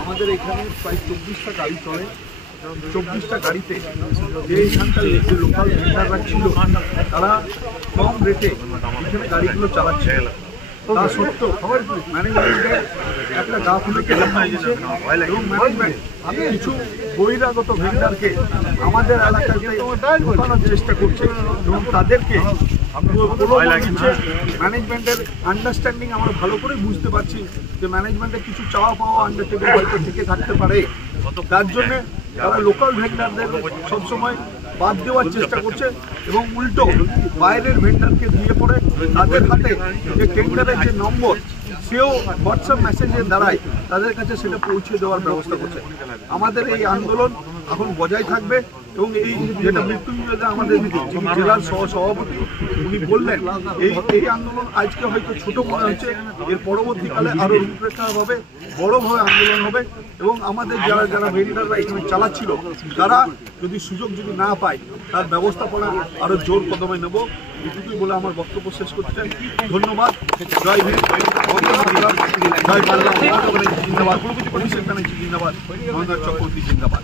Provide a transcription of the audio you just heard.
আমাদের এখানে প্রায় 24টা গাড়ি চলে। 24টা গাড়িতে যে এখানকার যে লোকাল ভেন্ডাররা ছিল তারা কম রেটে এখানে গাড়িগুলো চালাচ্ছে। তা সত্ত্বেও ম্যানেজমেন্টের একটা গা ফুলেকে দেখা হয়েছে এবং ম্যানেজমেন্ট কিছু বহিরাগত ভেন্ডারকে আমাদের এলাকাতে ঢোকানোর চেষ্টা করছে এবং তাদেরকে ম্যানেজমেন্টের আন্ডারস্ট্যান্ডিং আমরা ভালো করে বুঝতে পারছি যে ম্যানেজমেন্টের কিছু চাওয়া পাওয়া আন্ডারস্ট্যান্ডিং হয়তো থেকে থাকতে পারে। তার জন্য তারা লোকাল ভেন্ডারদের সবসময় বাদ দেওয়ার চেষ্টা করছে এবং উল্টো বাইরের ভেন্ডারকে দিয়ে পড়ে তাদের হাতে যে টেন্ডারের যে নম্বর সেও হোয়াটসঅ্যাপ মেসেজের দ্বারাই তাদের কাছে সেটা পৌঁছে দেওয়ার ব্যবস্থা করছে। আমাদের এই আন্দোলন এখন বজায় থাকবে এবং এই যেটা মৃত্যুঞ্জয় আমাদের জেলার সভাপতি উনি বললেন এই আন্দোলন আজকে হয়তো ছোট মনে হচ্ছে, এর পরবর্তীকালে আরও রূপরেখাভাবে বড়ভাবে আন্দোলন হবে এবং আমাদের যারা ভেন্ডাররা এখানে চালাচ্ছিল তারা যদি সুযোগ না পায় তার ব্যবস্থাপনা আরও জোর কদমে নেব। এটুকুই বলে আমার বক্তব্য শেষ করতে চাই। ধন্যবাদ। জয় ভীম, জয় বাংলা, জিন্দাবাদ, অভিষেক ব্যানার্জি জিন্দাবাদ, মহেন্দ্র চক্রবর্তী জিন্দাবাদ।